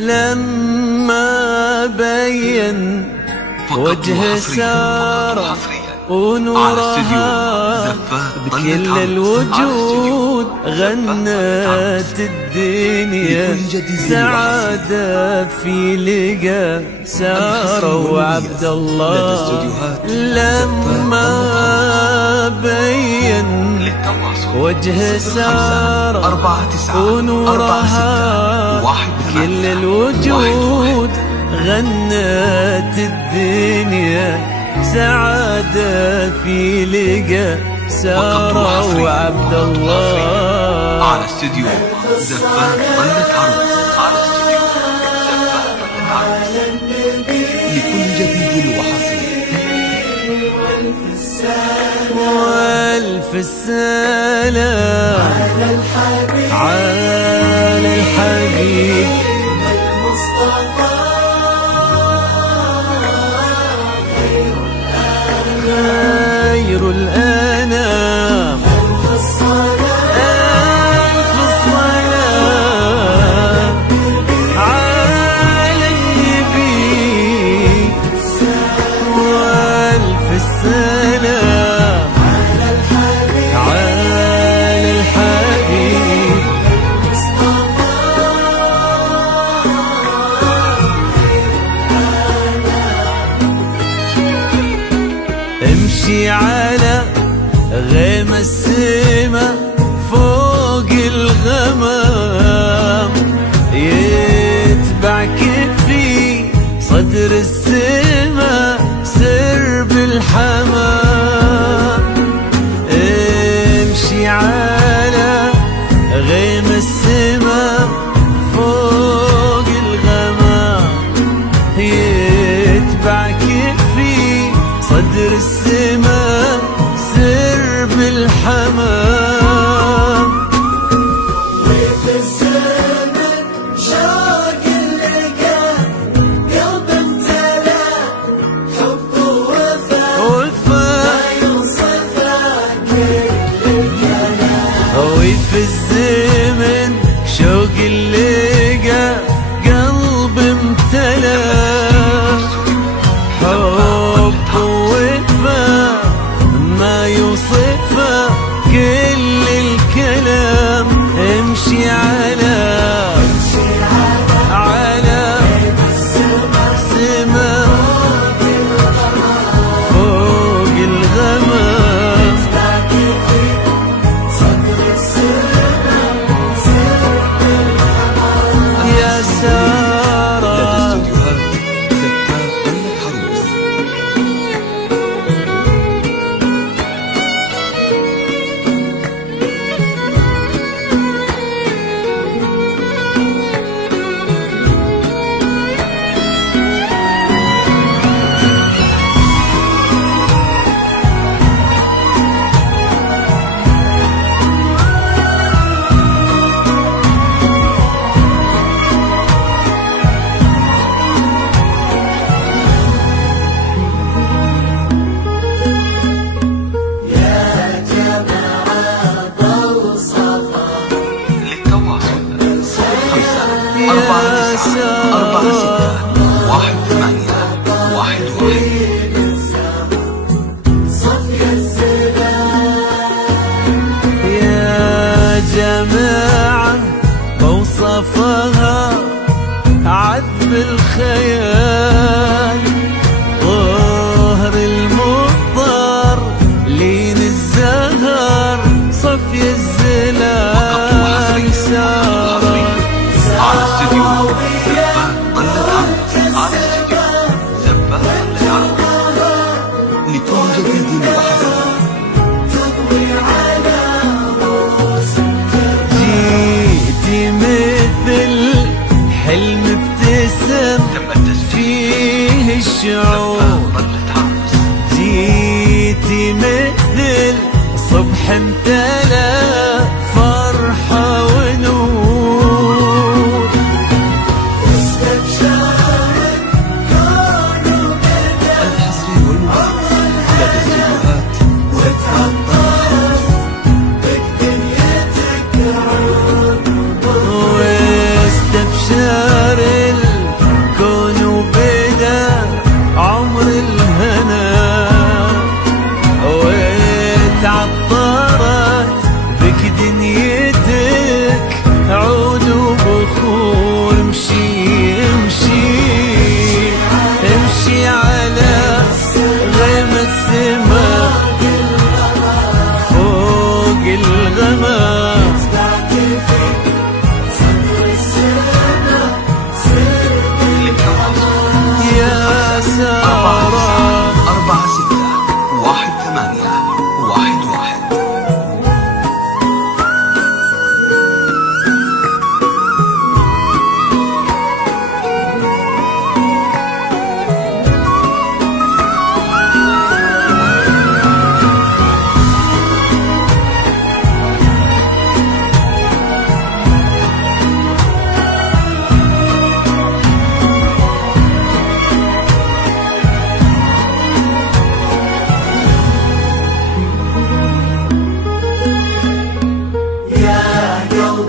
لما بين وجه سارة ونورها بكل الوجود غنت الدنيا سعادة في لقى سارة وعبد الله. لما بين وجه سارة ونورها بكل الوجود غنت الدنيا سعادة في لقى سارة وعبد الله. على استديو زفان طلت عروس. على استديو زفان طلت عروس لكل جديد وحصري. والف السلام على الحبيب المصطفى خير الأنام. ألف الصلاة على النبي والف السلام على الحبيب امشي على غيم السما فوق الغمام يتبعك في صدر السما سرب الحمام. امشي على غيم السما فوق الغمام يتبعك في صدر السما سرب الحمام. وفي الزمن شوق اللقا قلب امتلأ حب ووفاء ما يوصفه كل الكلام. وفي الزمن شوق اللقا قلب امتلأ حب ووفاء ما يوصفه كل الكلام. امشي على سما فوق الغمام يا سارة. يا جماعة وصفها عذب الخيال ظهر المضطر لين الزهر صفي الزلال سارة. على استديو زفان طلت عروس. على استديو زفان طلت عروس لكل جديد وحصري. جيتي مثل حلم ابتسم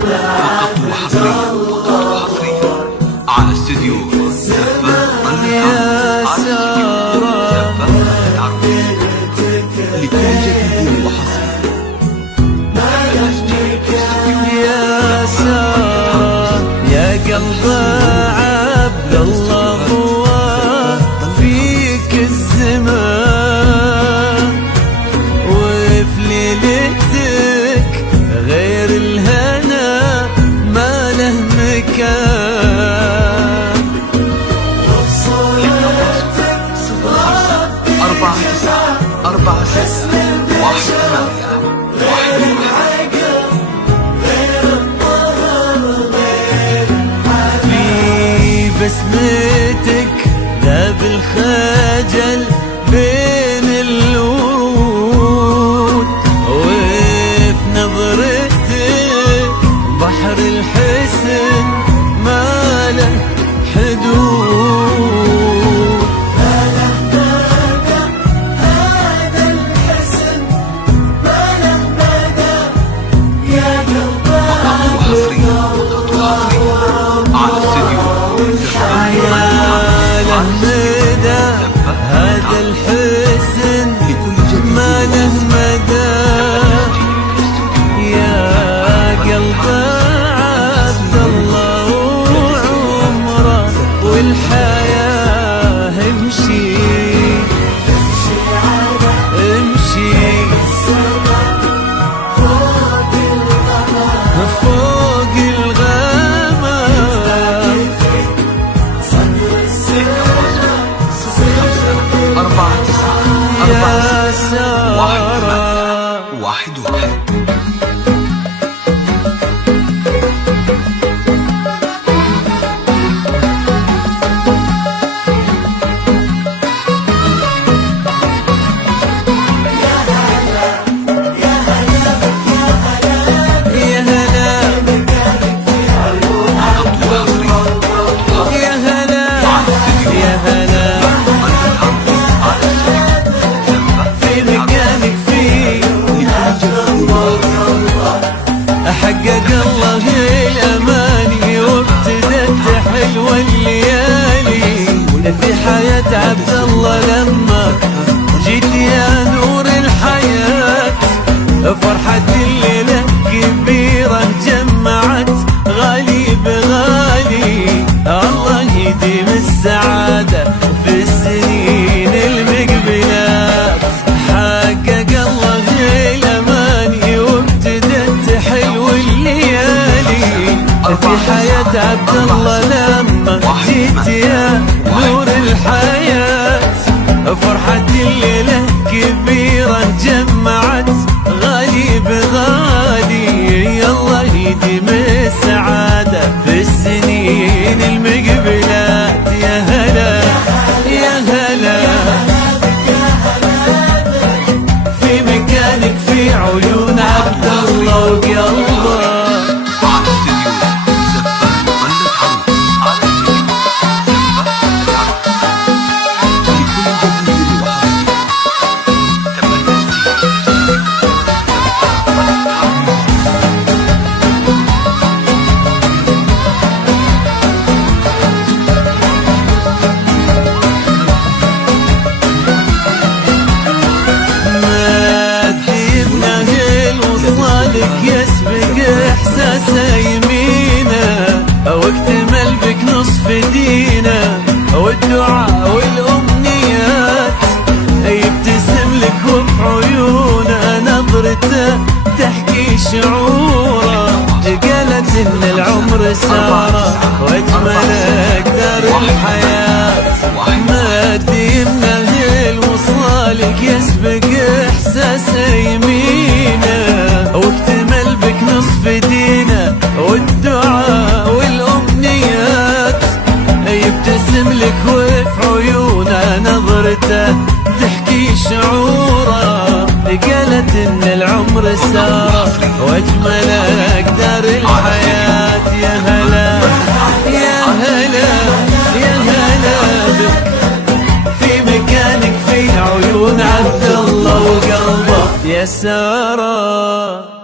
فقط وحصريا على استديو زفان يا سارة لكل جديد وحصري. يا سارة يا قلب عبد الله هو فيك الزمان، وفي ليلتك غير الهنا ما له مكان. 4 9 4 6 1 8 في بسمتك ذاب الخجل بين الورود، وفي نظرتك بحر الحسن ما له حدود. هذا الحسن ما له مدى يا قلب على استديو يا له مدى هذا الحسن ما له مدى يا قلب عبد الله وعمره والحياة امشي امشي فوق الغمام. 4 9 يا 4 6 سارة 1 1. حقق الله الأماني وابتدت حلوة الليالي في حياة عبد الله لما جيت يا نور الحياة. فرحة الليلة كبيرة جمعت غالي بغالي، الله يديم السعادة في السنين المقبلات. حقق الله الأماني وابتدت حلو الليالي في حياة عبد الله لما جيت يا نور الحياة. فرحة الليلة كبيرة جمعت غالي بغالي، الله يديم السعادة في السنين المقبلات. يا هلا يا هلا في مكانك في عيون عبد الله وقلبه. على استديو زفان على استديو زفان لكل جديد يسبق احساسه يمينه واكتمل بك نصف دينه، والدعاء والامنيات يبتسم لك وبعيونه نظرته تحكي شعوره. قالت ان العمر ساره واجملك دار الحياه، مد يمنى الوصالك يسبق احساسه يمينه واكتمل بك نصف دينه، والدعاء والامنيات يبتسم لك وفي عيونه نظرته تحكي شعوره. قالت ان العمر ساره واجملك دار الحياه. يا هلا يا هلا يا هلا بك في مكانك في عيون عبد الله وقلبه. يا سارة